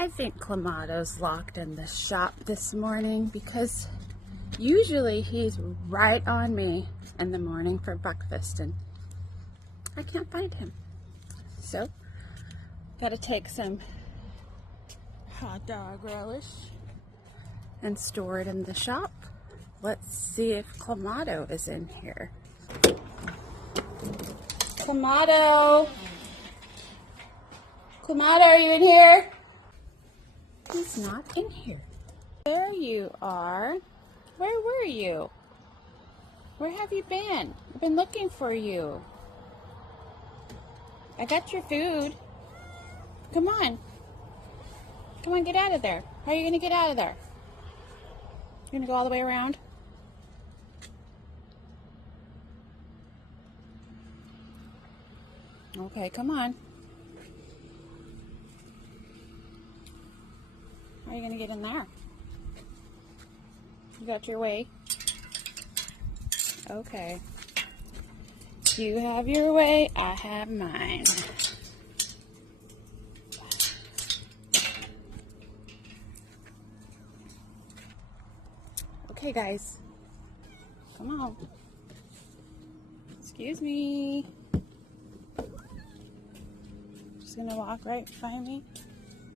I think Clamato's locked in the shop this morning because usually he's right on me in the morning for breakfast and I can't find him. So, gotta take some hot dog relish and store it in the shop. Let's see if Clamato is in here. Clamato! Clamato, are you in here? He's not in here. There you are. Where were you? Where have you been? I've been looking for you. I got your food. Come on. Come on, get out of there. How are you going to get out of there? You're going to go all the way around? Okay, come on. How are you going to get in there? You got your way? Okay. You have your way, I have mine. Okay, guys. Come on. Excuse me. Just gonna walk right by me.